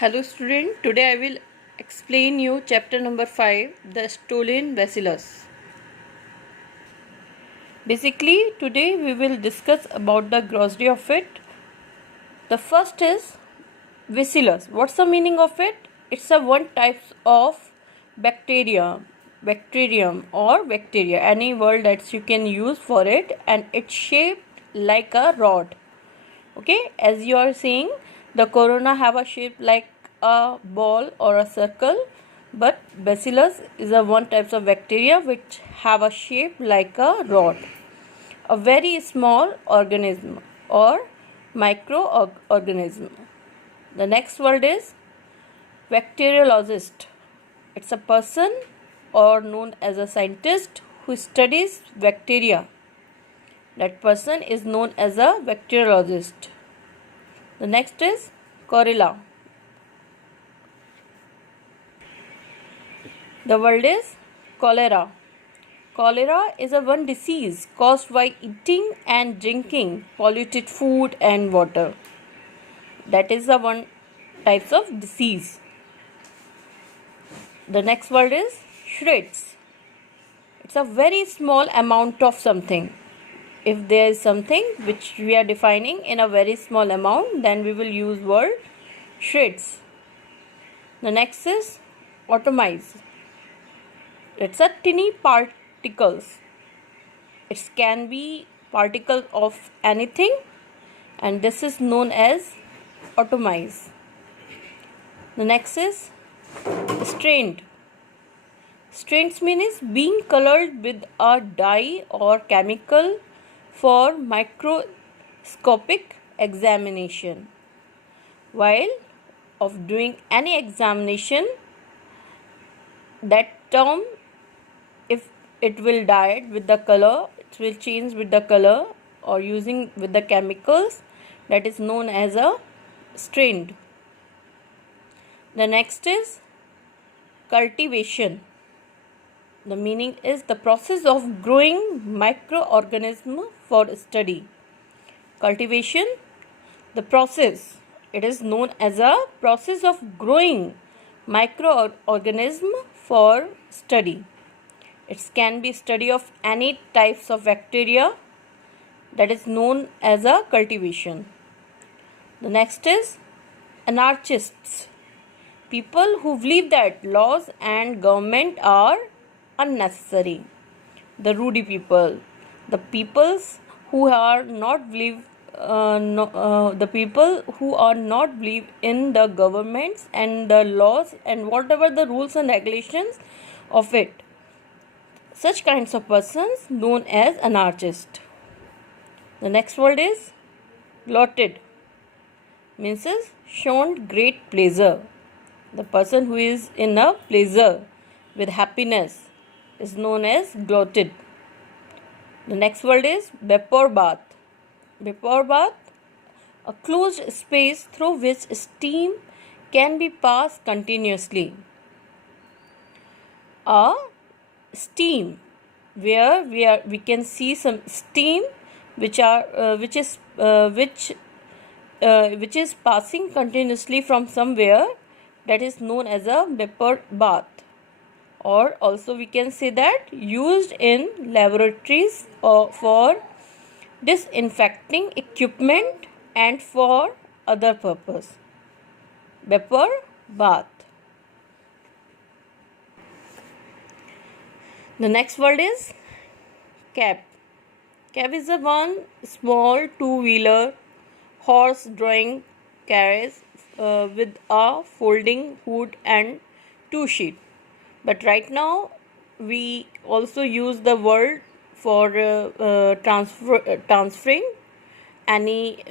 Hello student, today I will explain you chapter number 5, the stolen bacillus. Basically today we will discuss about the glossary of it. The first is bacillus. What's the meaning of it? It's a one type of bacterium or bacteria, any word that you can use for it, and it's shaped like a rod. Okay, as you are seeing, the corona have a shape like a ball or a circle, but bacillus is a one type of bacteria which have a shape like a rod, a very small organism or microorganism. The next word is bacteriologist. It's a person or known as a scientist who studies bacteria. That person is known as a bacteriologist. The next is Cholera. The word is cholera. Cholera is a one disease caused by eating and drinking polluted food and water. That is the one types of disease. The next word is shreds. It's a very small amount of something. If there is something which we are defining in a very small amount, then we will use word shreds. The next is atomize. It's a tiny particles. It can be particle of anything, and this is known as atomize. The next is strained. Strains means being colored with a dye or chemical for microscopic examination. While of doing any examination, that term, if it will dye with the color, it will change with the color or using with the chemicals, that is known as a strained. The next is cultivation. The meaning is the process of growing microorganism for study. Cultivation, the process, it is known as a process of growing microorganism for study. It can be study of any types of bacteria, that is known as a cultivation. The next is anarchists. People who believe that laws and government are unnecessary. The Rudy people, the peoples who are not believe the people who are not believe in the governments and the laws and whatever the rules and regulations of it. Such kinds of persons known as anarchist. The next word is gloated. Means is shown great pleasure. The person who is in a pleasure with happiness is known as gloated. The next word is vapor bath. Vapor bath, a closed space through which steam can be passed continuously. A steam where we can see some steam which is passing continuously from somewhere, that is known as a vapor bath. Or also we can say that used in laboratories or for disinfecting equipment and for other purpose. Vapor bath. The next word is cab. Cab is a one small two-wheeler horse-drawing carriage with a folding hood and two seats. But right now we also use the word for transferring any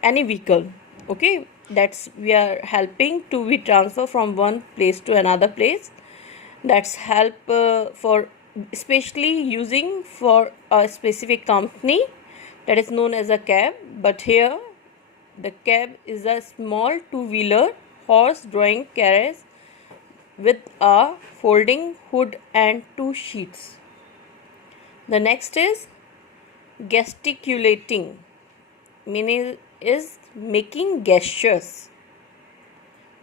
vehicle. Okay, that's we are helping to be transfer from one place to another place. That's help for especially using for a specific company, that is known as a cab. But here the cab is a small two-wheeler horse-drawing carriage with a folding hood and two seats. The next is gesticulating, meaning is making gestures.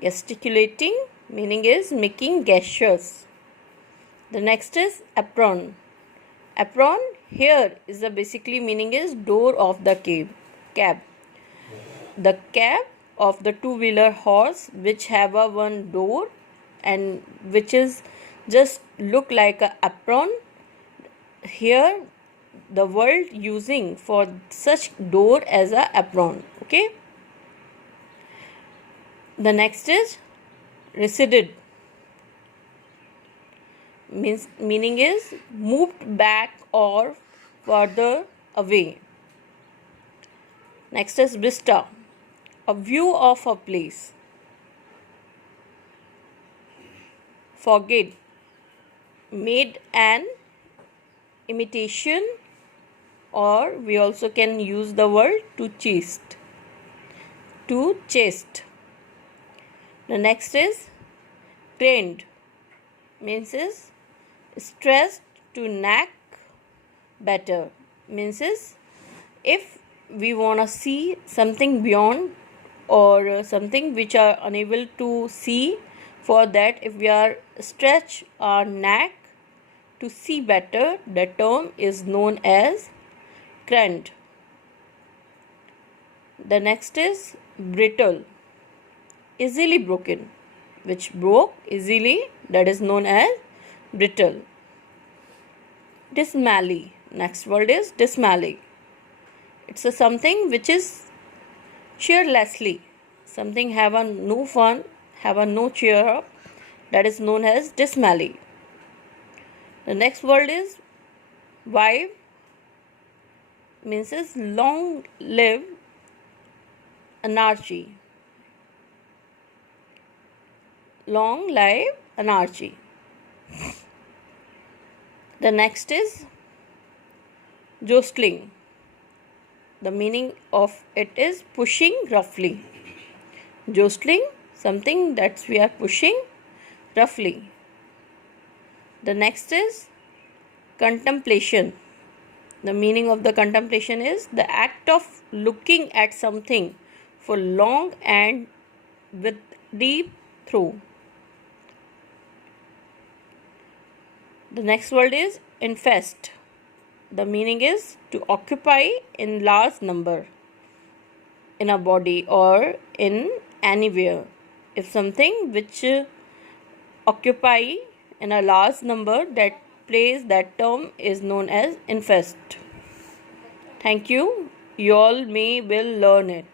Gesticulating meaning is making gestures. The next is apron. Apron here is the basically meaning is door of the cab. The cab of the two-wheeler horse which have a one door and which is just look like a apron. Here the word using for such door as a apron. Okay. The next is receded. Meaning is moved back or further away. Next is vista, a view of a place. Forget, made an imitation, or we also can use the word to chase. To chase. The next is trained, means is stressed to knack better, means is if we want to see something beyond or something which are unable to see, for that if we are stretch our neck to see better, the term is known as craned. The next is brittle, easily broken, which broke easily, that is known as brittle. Dismally, next word is dismally. It's a something which is cheerlessly, something have a no fun, have a no cheer up, that is known as dismally. The next word is vive, means is long live anarchy. Long live anarchy. The next is jostling. The meaning of it is pushing roughly. Jostling, something that we are pushing roughly. The next is contemplation. The meaning of the contemplation is the act of looking at something for long and with deep thought. The next word is infest. The meaning is to occupy in large number in a body or in anywhere. If something which occupy in a large number, that place, that term is known as infest. Thank you. You all will learn it.